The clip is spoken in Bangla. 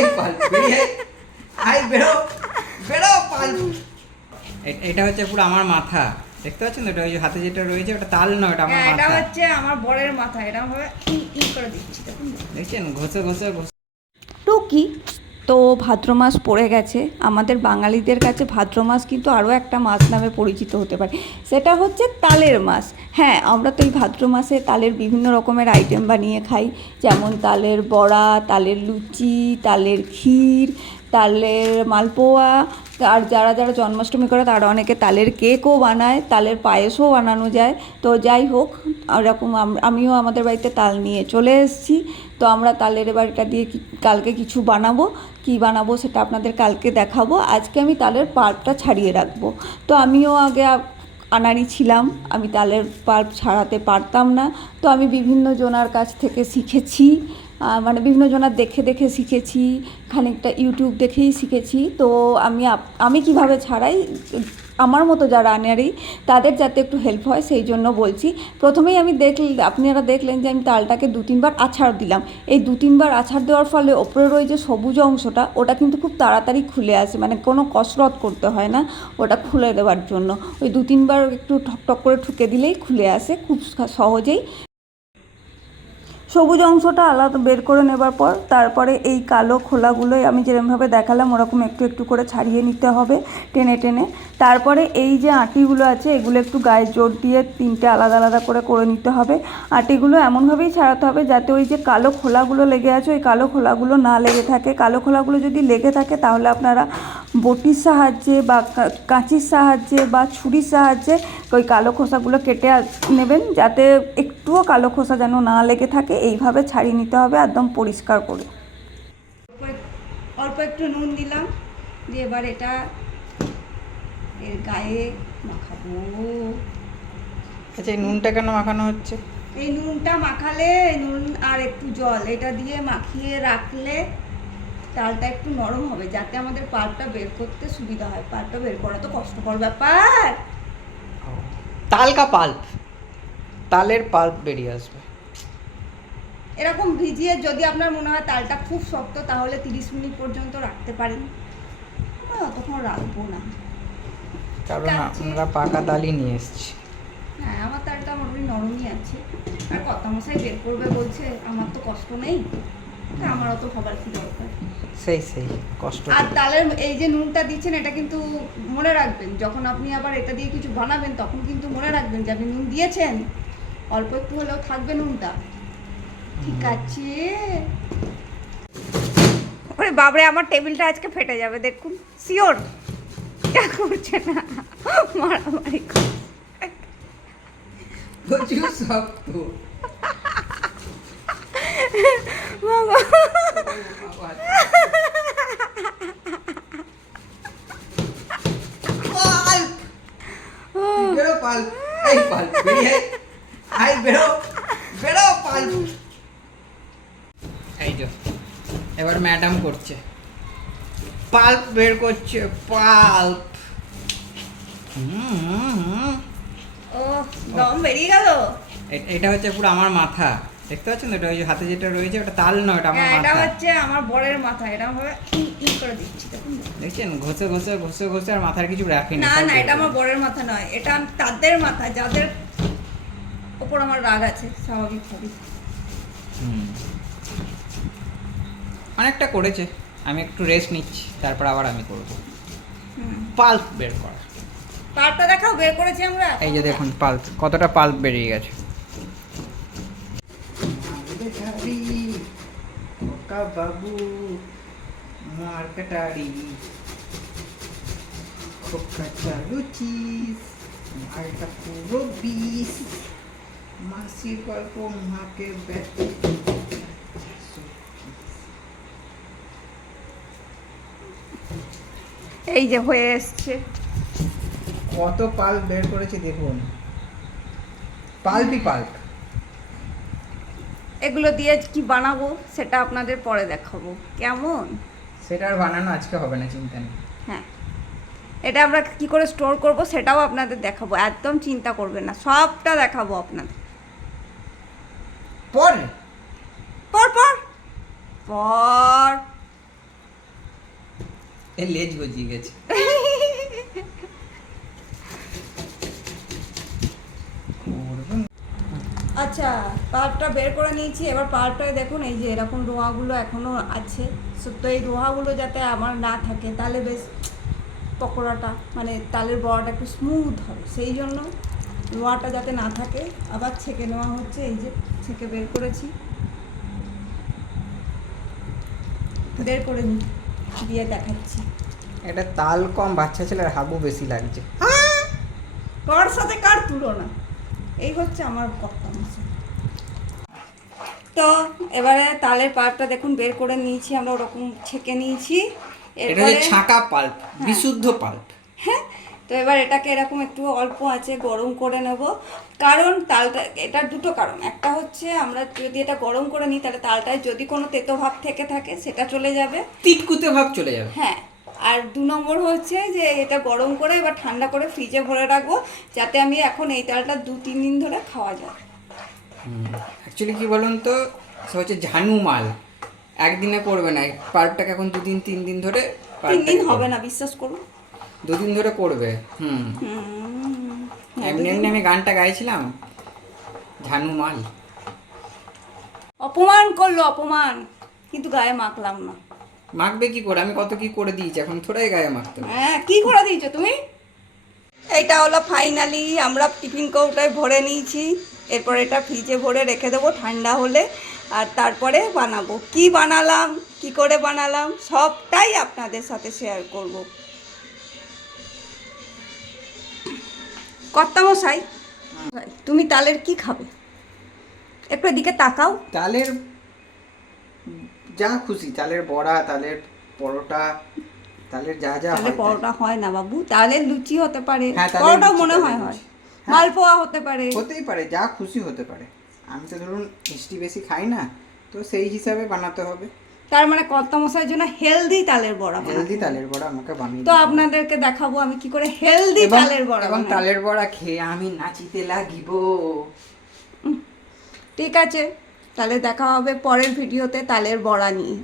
এই পাল্প বেরিয়ে আই বেরো বেরো পাল্প। এটা হচ্ছে পুরো আমার মাথা, দেখতে পাচ্ছেন তো? এটা ওই হাতে যেটা রয়েছে ওটা তাল নয়, এটা আমার এটা মাথা। হচ্ছে আমার বরের মাথা, এটা ভাবে করে দিচ্ছি, দেখুন দেখছেন? ঘষে ঘষে ঘষে। টুকি। তো ভাদ্র মাস পড়ে গেছে, আমাদের বাঙালিদের কাছে ভাদ্র মাস কিন্তু আরও একটা মাস নামে পরিচিত হতে পারে, সেটা হচ্ছে তালের মাস। হ্যাঁ, আমরা তো এই ভাদ্র মাসে তালের বিভিন্ন রকমের আইটেম বানিয়ে খাই, যেমন তালের বড়া, তালের লুচি, তালের ক্ষীর, তালের মালপোয়া। আর যারা যারা জন্মাষ্টমী করে তারা অনেকে তালের কেকও বানায়, তালের পায়েসও বানানো যায়। তো যাই হোক, ওরকম আমিও আমাদের বাড়িতে তাল নিয়ে চলে এসেছি। তো আমরা তালের বাড়িটা দিয়ে কালকে কিছু বানাবো, কি বানাবো সেটা আপনাদের কালকে দেখাবো। আজকে আমি তালের পাল্পটা ছাড়িয়ে রাখবো। তো আমিও আগে আনাড়ি ছিলাম, আমি তালের পাল্প ছাড়াতে পারতাম না। তো আমি বিভিন্ন জনার কাছ থেকে শিখেছি, মানে বিভিন্ন জনার দেখে দেখে শিখেছি, খানিকটা ইউটিউব দেখেই শিখেছি। তো আমি কিভাবে ছাড়াই, আমার মতো যারা আনাড়ি তাদের যাতে একটু হেল্প হয় সেই জন্য বলছি। প্রথমেই আপনারা দেখলেন যে আমি তালটাকে 2-3 বার আছাড় দিলাম। এই 2-3 বার আছাড় দেওয়ার ফলে ওপরের ওই যে সবুজ অংশটা, ওটা কিন্তু খুব তাড়াতাড়ি খুলে আসে, মানে কোনো কসরত করতে হয় না ওটা খুলে দেওয়ার জন্য। ওই 2-3 বার একটু ঠকঠক করে ঠুকে দিলেই খুলে আসে খুব সহজেই। সবুজ অংশটা আলাদা বের করে নেবার পর তারপরে এই কালো খোলাগুলোই আমি যেরকমভাবে দেখালাম ওরকম একটু একটু করে ছাড়িয়ে নিতে হবে টেনে টেনে। তারপরে এই যে আটিগুলো আছে এগুলো একটু গায়ে জোর দিয়ে 3টে আলাদা আলাদা করে নিতে হবে। আটিগুলো এমনভাবেই ছাড়াতে হবে যাতে ওই যে কালো খোলাগুলো লেগে আছে ওই কালো খোলাগুলো না লেগে থাকে। কালো খোলাগুলো যদি লেগে থাকে তাহলে আপনারা বটির সাহায্যে বা কাঁচির সাহায্যে বা ছুরির সাহায্যে ওই কালো খোসাগুলো কেটে নেবেন, যাতে একটুও কালো খোসা যেন না লেগে থাকে। এইভাবে ছাড়িয়ে নিতে হবে একদম পরিষ্কার করে। অল্প একটু নুন দিলাম, দিয়ে এবার এটা এর গায়ে মাখাবো। আচ্ছা, এই নুনটা কেন মাখানো হচ্ছে? এই নুনটা মাখালে, নুন আর একটু জল এটা দিয়ে মাখিয়ে রাখলে তালটা একটু নরম হবে, যাতে আমাদের পাল্পটা বের করতে সুবিধা হয়। পাল্পটা বের করা তো কষ্টকর ব্যাপার। তালকা পাল্প, তালের পাল্প বেরিয়ে আসবে। এরকম ভিজিয়ে যদি আপনার মনে হয় তালটা খুব শক্ত তাহলে 30 মিনিট পর্যন্ত রাখতে পারেন। আমরা অতক্ষণ রাখবো না, কারণ আমরা পাকা তালই নিয়ে এসেছি। হ্যাঁ আমার তালটা মোটামুটি নরমই আছে। আর কত মশাই বের করবে বলছে, আমার তো কষ্ট নেই, আমার অত হবার কি দরকার। সেই কষ্ট। আর তালের এই যে নুনটা দিচ্ছেন এটা কিন্তু মনে রাখবেন, যখন আপনি আবার এটা দিয়ে কিছু বানাবেন তখন কিন্তু মনে রাখবেন যে আপনি নুন দিয়েছেন, অল্প একটু হলেও থাকবে নুনটা। ঠিক আছে? ওরে বাবরে, আমার টেবিলটা আজকে ফেটে যাবে দেখুন, শিওর। যা করছে না, মারামারি করছে। প্রচুর শক্ত। বাবা বেরো পাল্প, এই পাল্প বেরিয়ে আই বেরো বেরো পাল্প। এই যে এবার ম্যাডাম করছে, পাল্প বের করছে, পাল্প। ও দম বেরিয়ে গেল। এটা হচ্ছে পুরো আমার মাথা, দেখতে পাচ্ছেন তো? এটা ওই হাতে যেটা রয়েছে ওটা তাল নয়, এটা আমার এটা মাথা। হচ্ছে আমার বরের মাথা, এটা ভাবে করে দিচ্ছি, দেখুন দেখছেন? ঘষে ঘষে ঘষে ঘষে আর মাথার কিছু রাখেনি। না না, এটা আমার বরের মাথা নয়, এটা তাদের মাথা যাদের ওপর আমার রাগ আছে স্বাভাবিকভাবেই। অনেকটা করেছে, আমি একটু রেস্ট নিচ্ছি, তারপর আবার আমি করব। পাল্প বের করা, পাল্পটা দেখাও, বের করেছি আমরা। এই যে দেখুন পাল্প, কতটা পাল্প বেরিয়ে গেছে। বাবু মার্কেটারি খোকা চালু চিজ, মালটা পুরো বিষ, মাসির গল্প মাকে ব্যথা। এই যে হয়ে এসছে, কত পাল্প বের করেছে দেখুন, পাল্পই পাল্প। এগুলো দিয়ে কি বানাবো সেটা আপনাদের পরে দেখাবো, কেমন? সেটা আর বানানো আজকে হবে না, চিন্তা নেই। হ্যাঁ, এটা আমরা কি করে স্টোর করব সেটাও আপনাদের দেখাবো, একদম চিন্তা করবেন না, সবটা দেখাবো আপনাদের। পর পর পর পর এর লেজ গজিয়ে গেছে। আচ্ছা, পাল্পটা বের করে নিয়েছি। এবার পাল্পটায় দেখুন এই যে এরকম রোঁয়াগুলো এখনো আছে। তো এই রোঁয়াগুলো যাতে আমার না থাকে, তাহলে বেশ পকোড়াটা মানে তালের বড়াটা একটু স্মুথ হবে। সেই জন্য রোঁয়াটা যাতে না থাকে আবার ছেঁকে নেওয়া হচ্ছে। এই যে ছেঁকে বের করেছি, বের করে নিই, দিয়ে দেখাচ্ছি। এটা তাল কম, বাচ্চা ছেলের হাবু বেশি লাগছে। কার সাথে কার তুলনা, এই হচ্ছে আমার কথা। তো এবারে তালের পাল্পটা দেখুন বের করে নিয়েছি আমরা, ওরকম ছেঁকে নিয়েছি। এটা হচ্ছে ছাঁকা পাল্প, বিশুদ্ধ পাল্প। হ্যাঁ, তো এবার এটাকে এরকম একটু অল্প আঁচে গরম করে নেব। কারণ তালটা, এটার দুটো কারণ। একটা হচ্ছে আমরা যদি এটা গরম করে নিই তাহলে তালটায় যদি কোনো তেতো ভাব থেকে থাকে সেটা চলে যাবে, তিতকুতে ভাব চলে যাবে। হ্যাঁ। আর 2 নম্বর হচ্ছে যে এটা গরম করে এবার ঠান্ডা করে ফ্রিজে ভরে রাখবো, যাতে আমি এখন এই তালটা 2-3 দিন ধরে খাওয়া যায়। অ্যাকচুয়ালি কি বলুন তো, সে হচ্ছে ঝানু মাল, একদিনে করবে না। পাল্পটাকে এখন 2-3 দিন ধরে, 3 দিন হবে না, বিশ্বাস করুন। 2 দিন ধরে করবে। এমনি এমনি আমি গানটা গাইছিলাম, ঝানু মাল। অপমান করলো, অপমান, কিন্তু গায়ে মাখলাম না। মাখবে কি করে? আমি কত কি করে দিয়েছি, এখন থোড়াই গায়ে মাখতে হবে। হ্যাঁ, কি করে দিয়েছো তুমি? এইটা হলো ফাইনালি আমরা টিফিন কৌটায় ভরে নিয়েছি। এরপর এটা ফ্রিজে ভরে রেখে দেবো ঠান্ডা হলে, আর তারপরে বানাবো। কি বানালাম, কি করে বানালাম, সবটাই আপনাদের সাথে শেয়ার করব। কর্তামশাই, তুমি তালের কি খাবে? একটু এদিকে তাকাও। তালের যা খুশি, তালের বড়া, তালের পরোটা, তালের যা যা তাহলে হয়। পরোটা হয় না বাবু, তাহলে লুচি হতে পারে, হ্যাঁ, তালের পরোটাও লুচি, মনে তালের হয় লুচি। হয়, হ্যাঁ। মালপোয়া হতে পারে। হতেই পারে, যা খুশি হতে পারে। আমি তো ধরুন মিষ্টি বেশি খাই না, তো সেই হিসাবে বানাতে হবে। তার মানে কর্তামশাইয়ের জন্য হেলদি তালের বড়া বানাতে হেলদি হবে। তালের বড়া আমাকে বানিয়ে তো দিতে হবে। আপনাদেরকে দেখাবো আমি কি করে হেলদি তালের বড়া এবং বানাই। তালের বড়া খেয়ে আমি নাচিতে লাগিব। ঠিক আছে, তাহলে দেখা হবে পরের ভিডিওতে তালের বড়া নিয়ে।